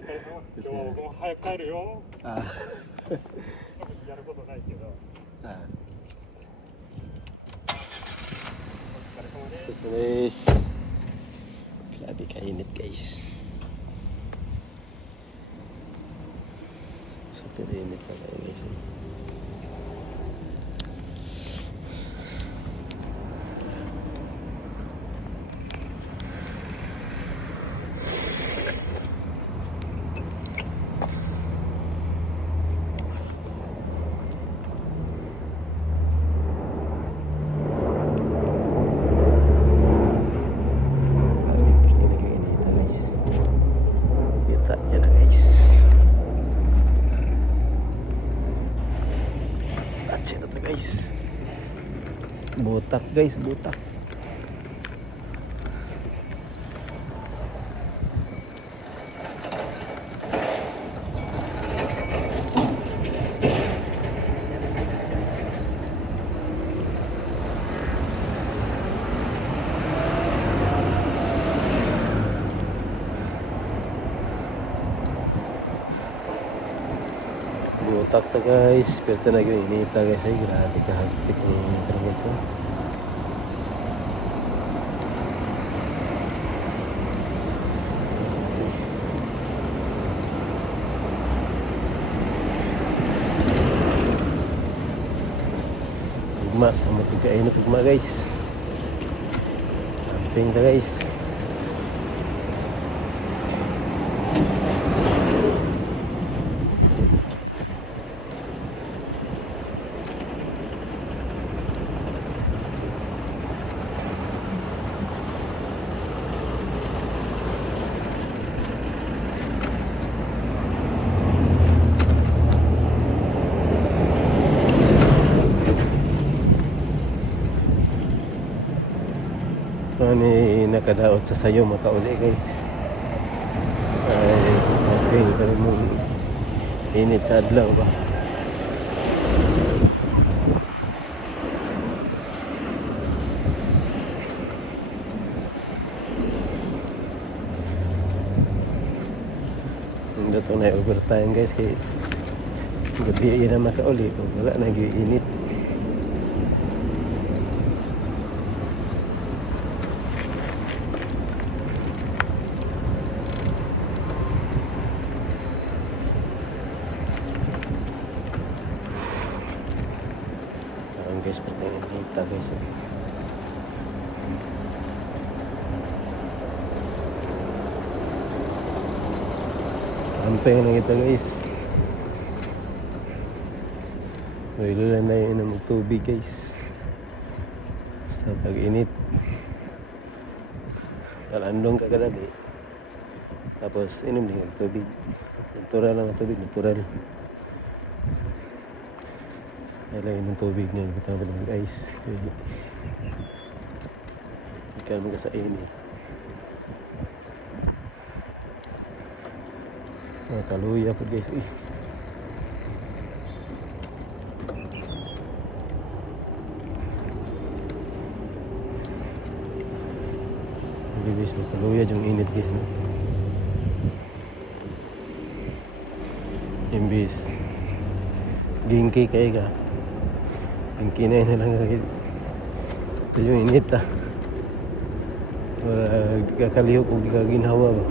疲れ様。今日は僕も早く帰るよ。あ特にやることないけど。あ、お疲れ様でお疲す。れ様です. Grabe kainit guys. Super init pala guys. Guys, butak guys, butak. Butak to guys, pero talaga inita guys, ay grabe kahagtik ng inita guys. Tugma, sama tigkainit tugma guys. Camping ta guys. Ni nakadaot sa sayo makauli guys. Ay okay, pero mo init sa adlaw ba. Dato na overtime guys kay gabi na makauli kung wala na init. Guys, pertanyaan kita guys. Sampai na kita guys. Ilan na yun ng tubig guys. Sa tag-init. Kalandong kagalabi. Tapos inom din ang tubig. Natural lang ang tubig, natural. Kailangan yung tubig niya, bitang ng ice. Ikaw mo ka sa init. Kaluya po guys. Hindi guys, kaluya yung init guys. Imbis gingki kayo ka. Ang kinay na lang ito yung init wala kakalihok o gaginhawa ba.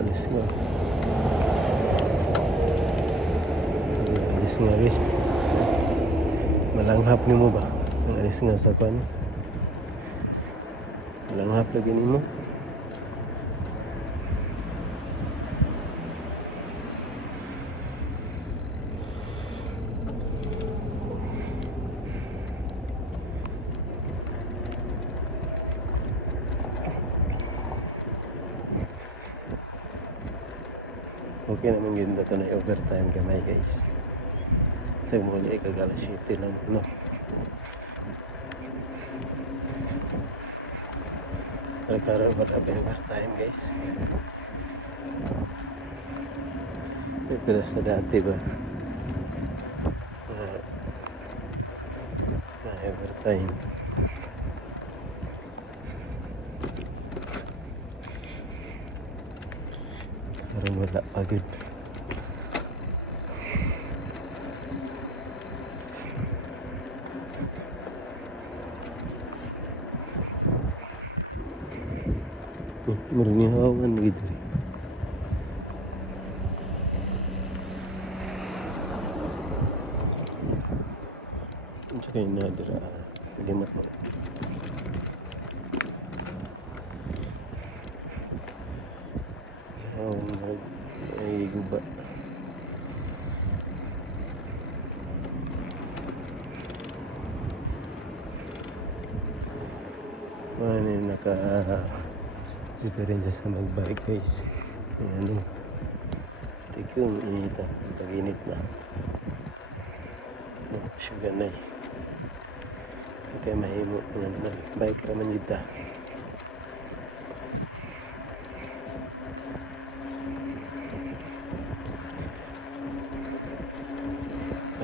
Alis nga. Alis nga guys. Malanghap ni mo ba? Ang alis nga sa kwan. Malanghap lagi ni mo. Okay naman yun na ito na overtime kamay guys. Kasi muli kagala city lang no. Nagkaroon ba na overtime guys? Pero sa dati ba? Na overtime. Parang wala pagod. Murnihawan gitu. Tsaka yun na dira limat mo. Ay guba. Ano yung diferensya sa magbike guys. Ano, ito yung inita, tag-init na. Ano, siya ganay. Okay, mahimo na bike naman dito.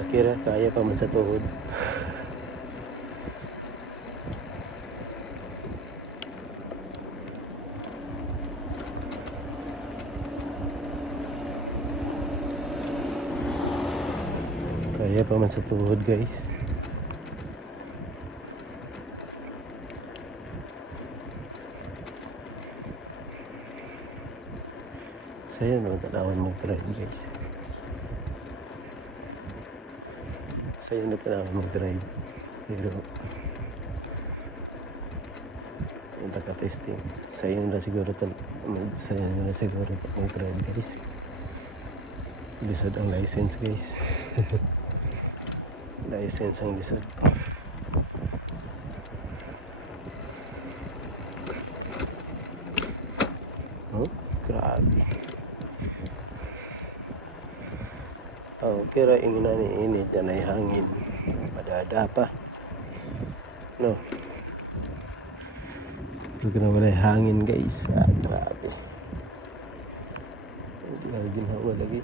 Kira kaya pa man sa tuhod. Kaya pa man sa tuhod guys. Saya naman tanawan mag-drive guys. Saya na tanawan mag-drive. Pero yung taka-testing. Saya na siguro mag-drive guys. Lisod ang license guys. License ang lisod. Oh, grabe. Oh, kira ingin na ni init na ay hangin. Madada pa. No. Ito na wala hangin guys. Ah, grabe. Hindi na ginhawa lagi.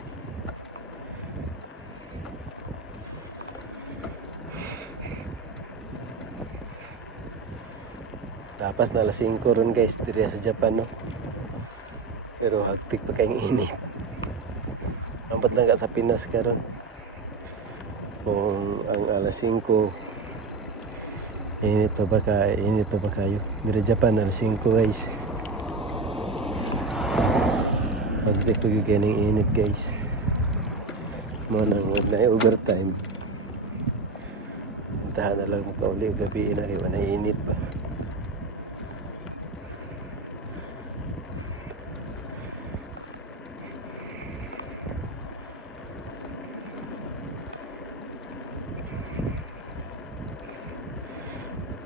Tapas na alas 5 ron guys, diri sa Japan no. Pero hagtik pa kayong init. Ampat lang ka sa Pinas karon. Kung ang alas 5 init pa ba kayo? Diri Japan alas 5 guys. Hagtik pa kayo ng init guys. Mo nang wala overtime. Tahan na lang mo kauli gabi na kay wala init pa.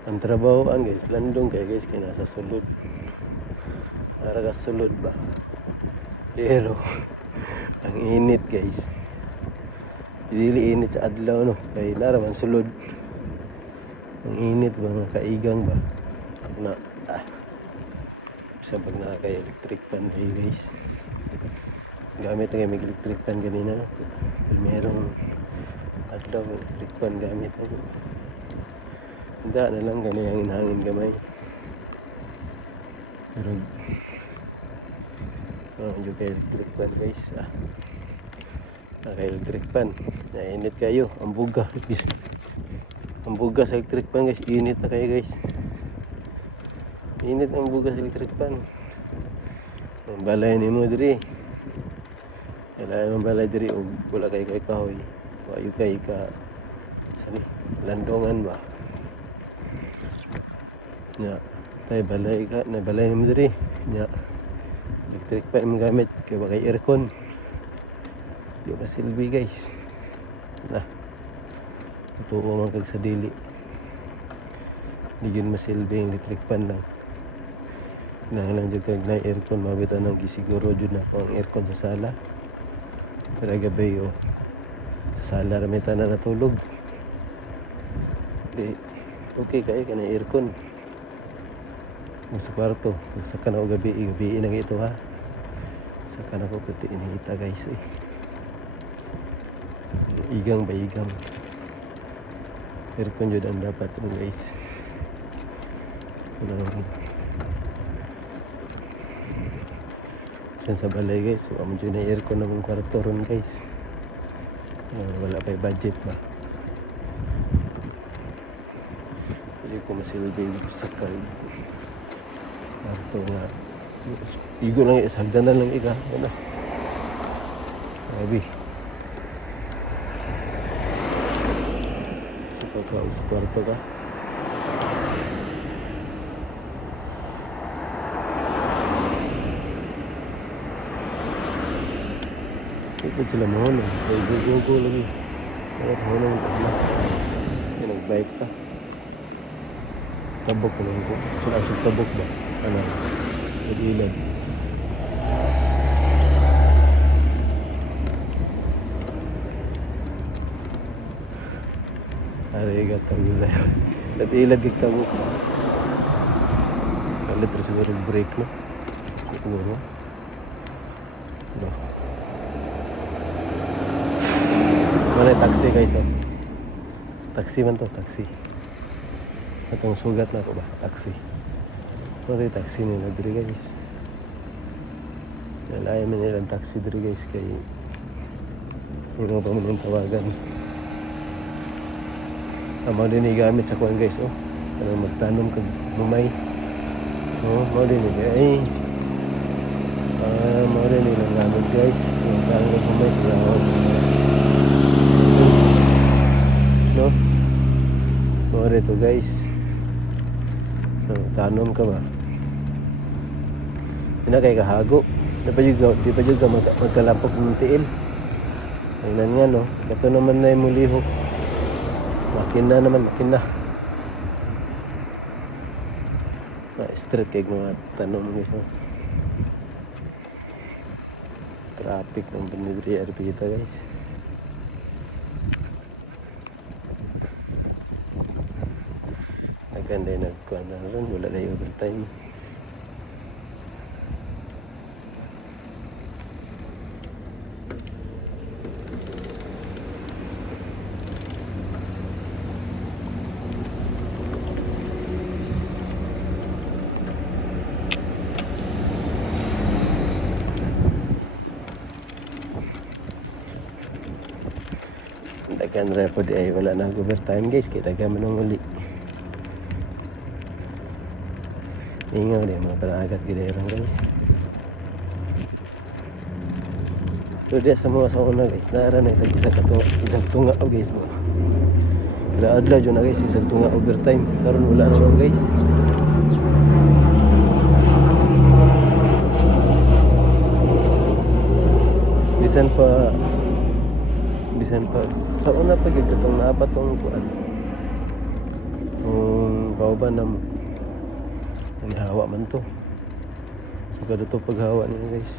Ang trabahoan guys, landong kayo guys, kaya nasa sulod. Naraga sulod ba? Pero, ang init guys. Dili init sa adlaw no, kaya naraman sulod. Ang init ba, mga kaigang ba? Isa pag nakaka-electric fan kayo guys. Gamit na kayo mag-electric fan kanina no. Merong adlaw electric fan gamit ako. Hindi na lang ganyan hangin gamay. Pero yung electric fan guys. Naka-electric fan. Nainit kayo. Ang buga. Ang buga sa electric fan guys. Init na kayo guys. Init ang buga sa electric fan. Ang balay ni mo diri. Kailangan ang balay diri. O wala kayo kay kahoy. Wayo kayo ka sani landongan ba. Ya, tay balay ka na balay ni mo diri. Ya. Electric fan mo gamit kay ba kay aircon. Di ba silbi guys. Nah. Tuwa man kag sa dili. Di yun masilbi ang electric fan lang. Nanglang jud kag na aircon mabitan nang gisiguro jud na ko ang aircon sa sala. Pero gabi o sa sala rami ta na natulog. Di okay kayo ka na aircon. Kung sa kwarto, sa ka na o gabi na ito ha. Sa ka na ko puti inihita guys eh. Igang ba igang. Aircon yun ang dapat guys. Diyan sa balay guys, so amo dyan na aircon na mong kwarto ron guys. Wala pa yung budget ba. Hindi ko masilbi sa kwarto nga. Igo lang isagdan na lang ika. Ano? Sabi. So pagka sa kwarto ka. Ikot sila mo na. Ay, gugo lagi. Ay, mo na sila. Ay, nag-bike pa. Tabok na lang ko. Sila sa tabok ba? Ano? Nag-ilan. Arigat ang Visayas. Nag-ilan kik tabok ba? Kalit rin siguro break no? Siguro. No. Mana taxi guys oh. Taxi man to, taxi. Atong sugat na ko ba, taxi. Mana taxi ni na diri guys. Nalay man nilang taxi diri guys kay yung pa man tawagan. Amo din gamit sa kuan guys oh. Ano magtanom kag lumay. Oh, mo din ay. Mo din nilang gamit guys. Yung tanong lumay kaya no? Mare to guys. Tanom ka ba? Ina kay kahago. Di pa juga magkalapok ng tiil. Ayun nga no. Kato naman na yung mulihok. Makina naman, makina. Straight kay mga tanom nito. Traffic ng Benedri Arbita guys. Ganda yung nagkuhan na rin, wala na yung overtime. Dagan repo di ay wala na overtime guys, kaya dagan man ang uli. Ingaw din mga panagat giderang guys. So dia sa mga sa una guys, naara na itag isang tunga guys mo. Kaya adlaw dyan na guys, isang tunga overtime. Karon wala naman guys. Bisan pa sa una pa gid katong naapat tong kuan. Kauban na hawa man to. So kada to paghawa niya guys.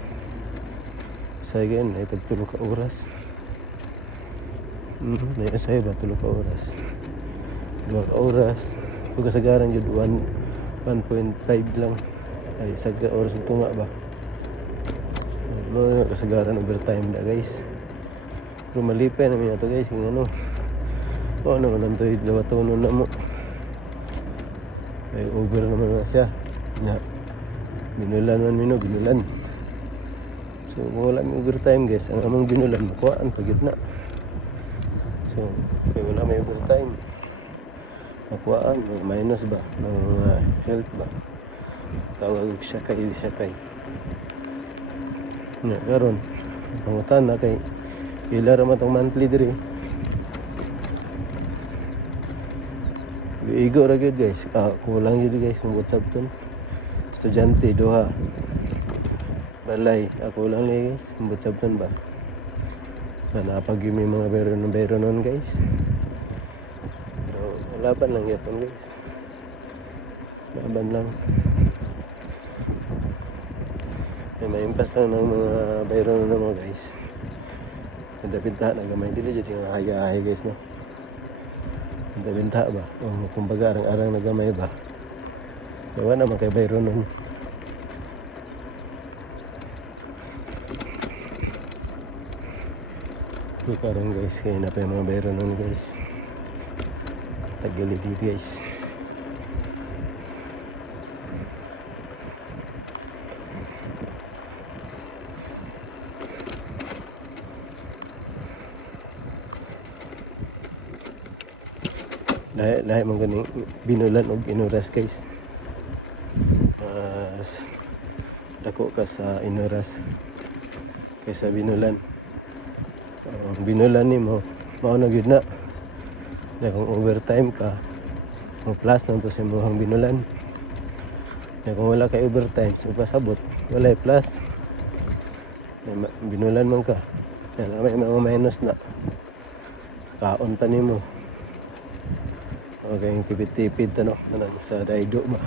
Say again, ay tagtulo ka oras. Nayan sa'yo ba, tulo ka oras. 2 oras. Kung kasagaran yun, 1.5 lang. Ay, saga oras ito nga ba. Kasagaran overtime na guys. Pero malipay namin ito guys. Yung ano. O ano lang ito, lawatono na mo. Ay, over naman na siya. Binulan man binulan. So, wala may overtime guys. Ang amang binulan, makuhaan, pagid na. So, kaya wala may overtime. Makuhaan, minus ba? Ng health ba? Tawag siya kay. Nga, karon pangutan na kay ilar man itong monthly diri. Igo ra gyud guys. Kulang gyud guys kung WhatsApp ton. Estudyante duha. Balay, ako lang ni guys. WhatsApp ton ba? Na napag may mga bero nun guys. Pero laban lang yapon guys. Laban lang. May maimpas lang ng mga bero na mo guys. Pinta-pinta na gamay dili jadi nga haya-haya guys no. Pinta-pinta ba? O kumbaga arang-arang na gamay ba? Kaya naman kay bayro nun. Karon guys, kaya na pa yung mga bayro nun guys. Tagalid dito guys. Lahat mong ganing binulan o inuras guys. Mas dako ka sa inuras kaysa binulan. Binulan ni mo mao na gyud na. Na kung overtime ka, mo plus na to sa imong binulan. Na kung wala kay overtime, so pasabot, wala plus. Binulan man ka. May mga minus na. Kaon pa nimo. Okay, yung tipid-tipid ano sa daido ba?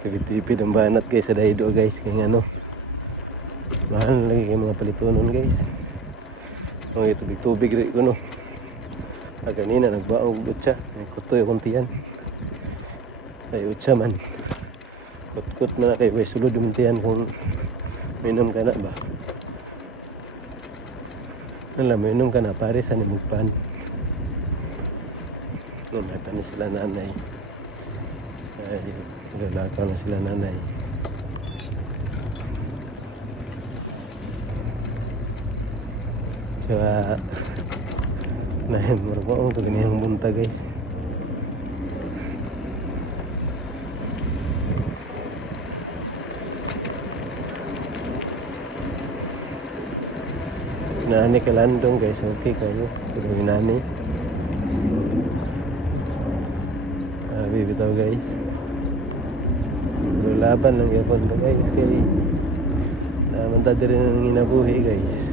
Tipid-tipid ang banat guys sa daido guys, kaya ano. Mahal lagi kayo mga palitonon guys. Okay, tubig-tubig rin ko no. Kanina nagbaong utsa, may kutoy akong tiyan. Ay utsa man. Kut-kut man na kayo, may sulod yung tiyan kung minom ka na ba. Alam, minom ka na, pare sa nimugpan. No, may pa na sila nanay. Ay, lalakaw na sila nanay. Tsaka, nahin mo rin ito ganyan bunta guys. Nani ka landong guys, okay kayo. Pero nani. Bibitaw guys. Pero laban lang yapon to guys kay naman ta rin ang inabuhi guys.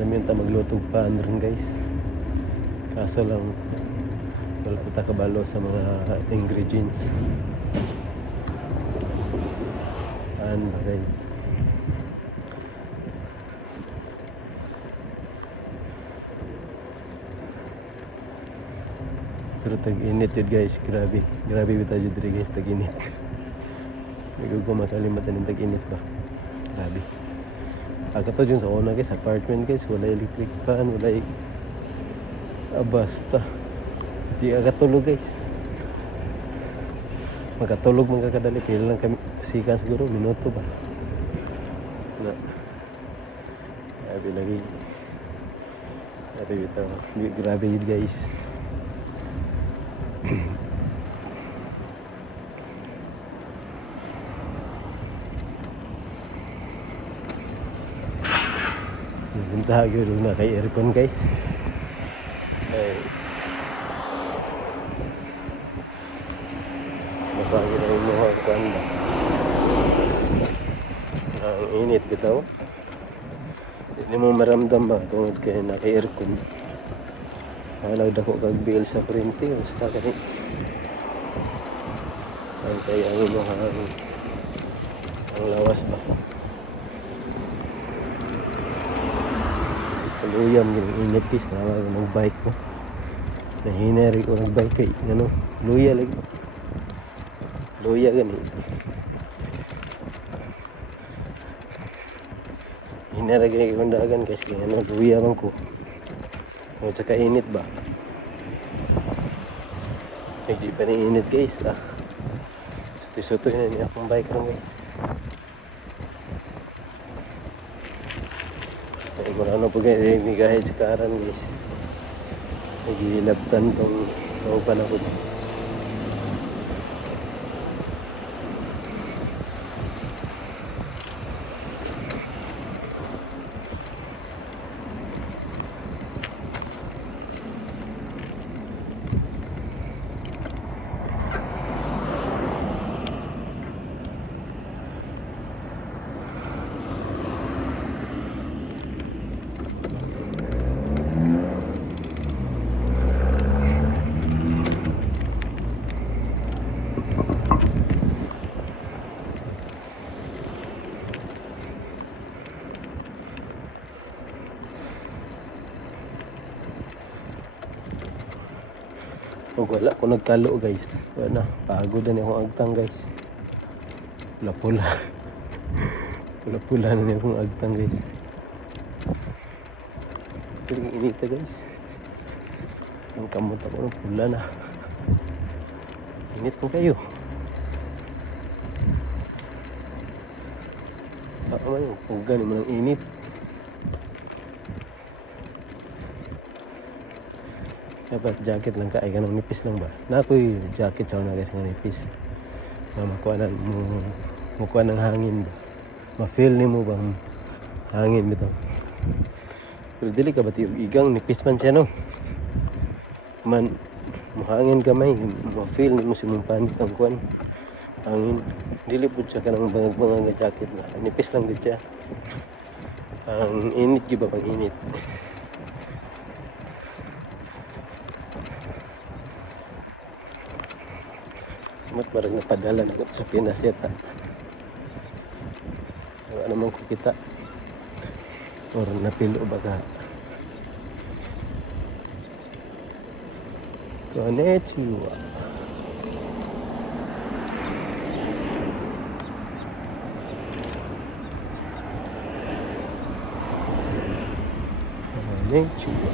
Namin ta maglutog pa rin guys. Kaso lang wala pa ta kabalo sa mga ingredients. Bagay. Pero tag-init yun guys, grabe bitaw yun diri guys, tag-init. Hindi ko makalimatan yung tag-init ba, grabe. Agad yun sa una guys, apartment guys, wala electric fan, wala basta di agad tulog guys. Magkatulog man kakadali, pila lang kami sikan siguro, minuto ba na grabe lagi, grabe bitaw, grabe yun guys. Nagpunta agad na kay aircon guys. Ay mapagin na yung mga kanda. Ang init bitaw. Hindi mo maramdam ba tungod kay na kay aircon. Halag dako kag bill sa printing basta kani. Antay ang imong ang lawas ba. Luyam yung init guys, nag-bike ko. Nahinari ko nag-bike kay ano, luya lagi. Luya gani. Hinari kay kondagan kasi ano, luya man ko. O tsaka init ba? Hindi pa ni init guys ah. Suti-suti na niya akong bike rin guys. Ay kung ano po kayo ni kahit sa karan guys. Nagilabtan tong panahon. Ug wala ko nagkalo guys. Wala na, pagod na akong agtang guys. Pula-pula. Pula-pula na akong agtang guys. Tingin inita guys. Ang kamot ako ng pula na. Init mo kayo. Saan man yung pugan mo ng init. Dapat jacket lang ka, ay ganang nipis lang ba? Na ako'y jacket siya na guys, nga nipis. Makuha ng hangin ba? Ma-feel ni mo bang hangin bitaw? Pero dili ka ba tiyo, igang nipis man siya no? Man, mahangin ka may, ma-feel ni mo si mong panit ang kuhan. Hangin, dili po siya ka ng bangag-bangag na jacket na. Nipis lang din siya. Ang init, di ba pang init? Mat parang napadala na sa Pinas yata. Ano naman ko kita. Or napilo ba ka? Konnichiwa. Konnichiwa.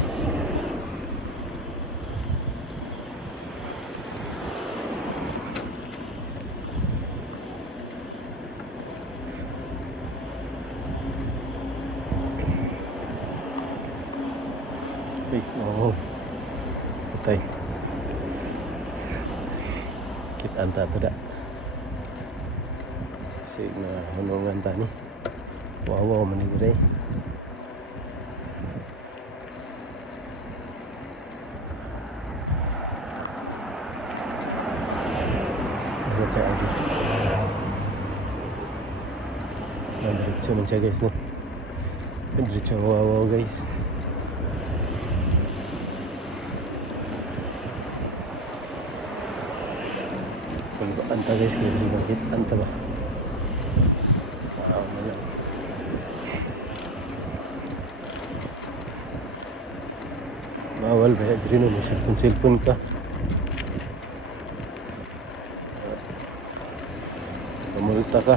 Ay, oo. Patay. Kitaan ta ito da. Kasi na hunungan ta ni. Wow, manigiray. Asa siya lagi. Diretso man siya guys no. Diretso wow guys. Anta guys, kaya si bakit anta ba? Wow na lang. Bawal ba yan? Dino, may cellphone ka. Pamulta ka.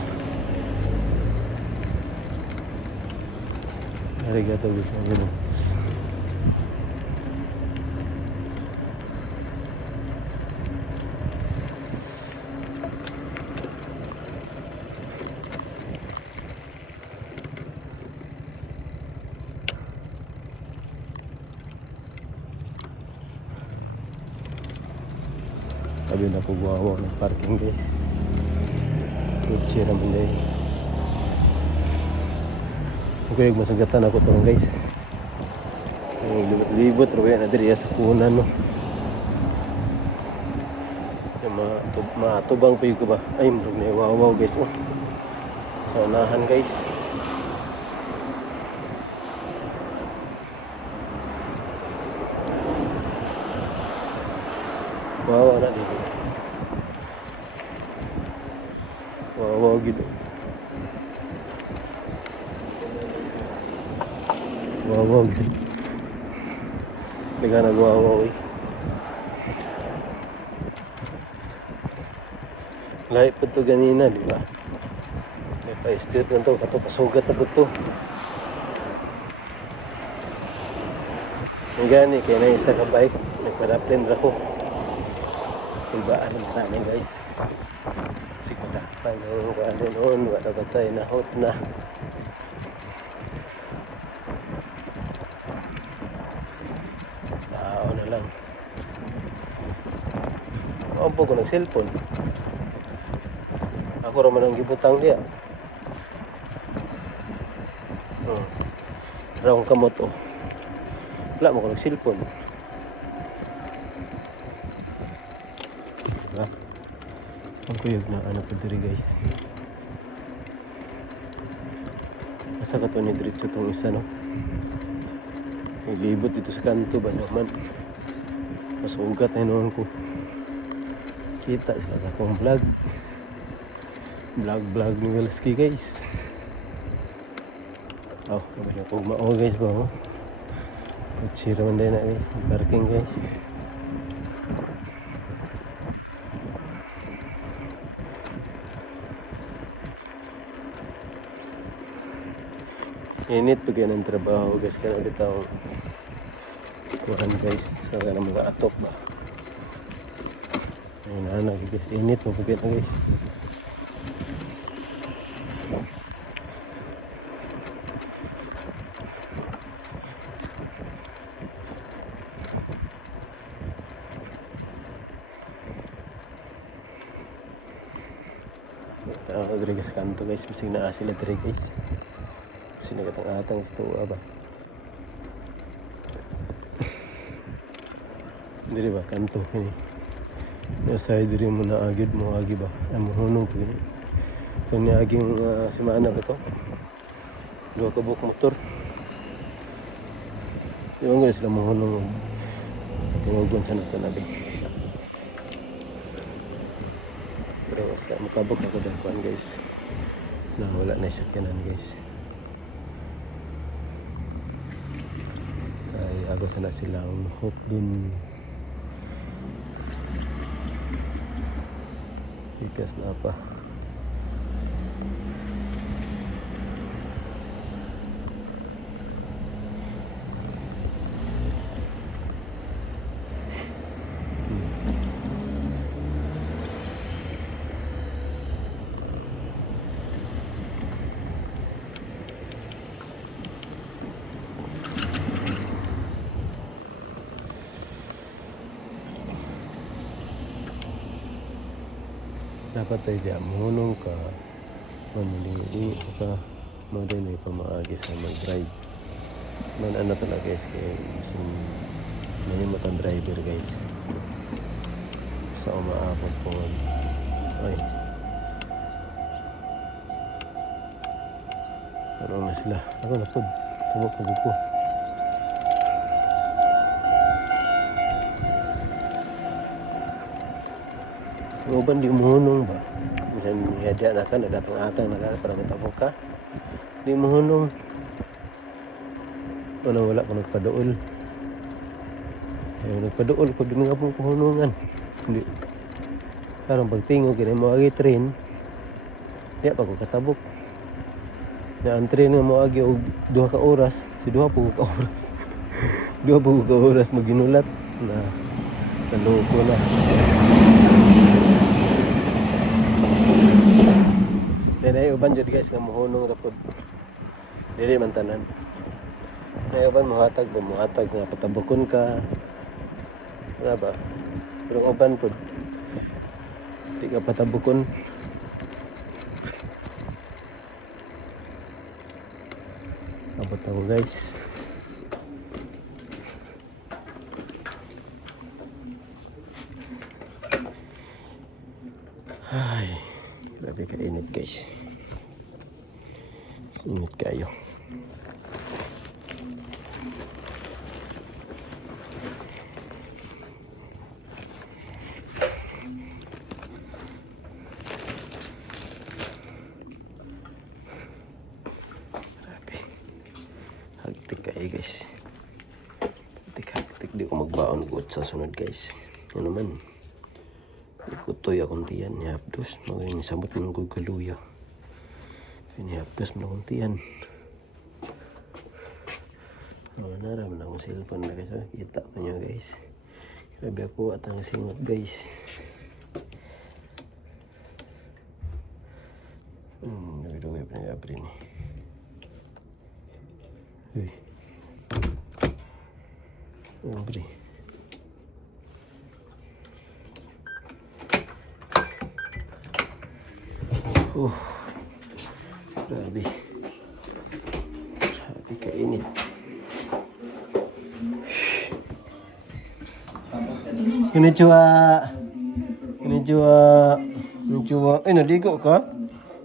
Arigato guys, ang ganun. Sabi na po guwawa ng parking guys. Kutsi naman dahil. Okay, masagatan ako ito guys. Libot-libot, ruya na diri sa kunan no. Matubang pa yung ba? Ay, marag na wow guys. Oh. Sa unahan guys. Wow na dito. Wow gitu. Wow gitu. Teka nagwawaw eh. Lahat po ito ganina, di ba? May pa-street na ito, kato pasugat na po ito. Ang gani, kaya na isa ka bike, nagpadaplin ra ko. Ibaan ang tani guys. Sigmadakpan yung ano noon, wala ba tayo na hot na. Sao na lang. Ang po ko ng cellphone. Ako raman ang gibutang diya. Raong kamot oh. Wala mo ko ng cellphone. Diba? Ang kuyog na ano po diri guys. Asa ka to ni diretso tong isa no? Ilibot dito sa kanto ba naman. Masugat na noon ko. Kita sa akong vlog. Vlog ni Welski guys. Oh, kabay na pugmao guys ba oh. Kutsira man din na guys. Parking guys. Init bigyan ng trabaho guys, kaya ulit ako kuhan guys, sa ka na mga atok ba. Ayun na guys, init mo bigyan na guys. Diri sa kanto guys, bising naa sila diri guys. Kasi nagatang-atang sa tuwa ba. Diri ba kanto kini. Nasa diri mo na agid mo agi ba. Amo hunong kini. So ni aging semana ba to? Dua ka buok motor. Yung guys sila mo hunong. Tingugon sa nato na pero sa makabok ako dakuan guys na wala na sakyanan guys ay agos na silang hot dun ikas na pa dapat tayo dyan, mahunong ka mamili ka magday may pamaagi sa mag-drive man ano talaga guys kaya manimatang driver guys sa umaabot po ay ano na sila ako napod tumok na ko uban di mohunong ba minsan hiyadya na ka nagatang-atang na ka para matapok ka di mohunong wala ko nagpaduol ay nagpaduol ko di mga pong puhunungan hindi karong pagtingog kini mo agi train diya pa ko katabok na ang train nga mo agi og 2 ka oras si 2 po ka oras 2 po ka oras maginulat na kaloko na. Dili uban jud guys nga mohunong ra pod. Dili man tanan. Nay uban mohatag nga patabukon ka. Wala ba? Pero uban pod. Di ka patabukon. Abot ako guys. Ay, grabe ka init guys. Init kayo. Grabe. Hagtik kayo guys. Hagtik. Di ko magbaon gut sa sunod guys. Ano man. Ikutoy akong tiyan ni Hapdos. Magaling sabot ng gugaluya. Ni Hapdos mo akong tiyan. Naram na akong cellphone na guys. Kita ko nyo guys. Grabe ako at ang singot guys. Dugay pa na abri ni. Uy. Abri. Grabe. Grabe kainit. Konnichiwa. Ay, naligo ka?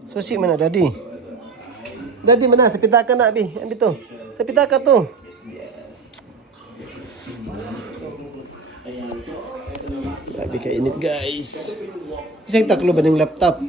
Susi mana daddy? Daddy mana? Sa pitaka na, abi. Abi to. Sa pitaka to. Grabe kainit guys. Isang taklo ba ng laptop?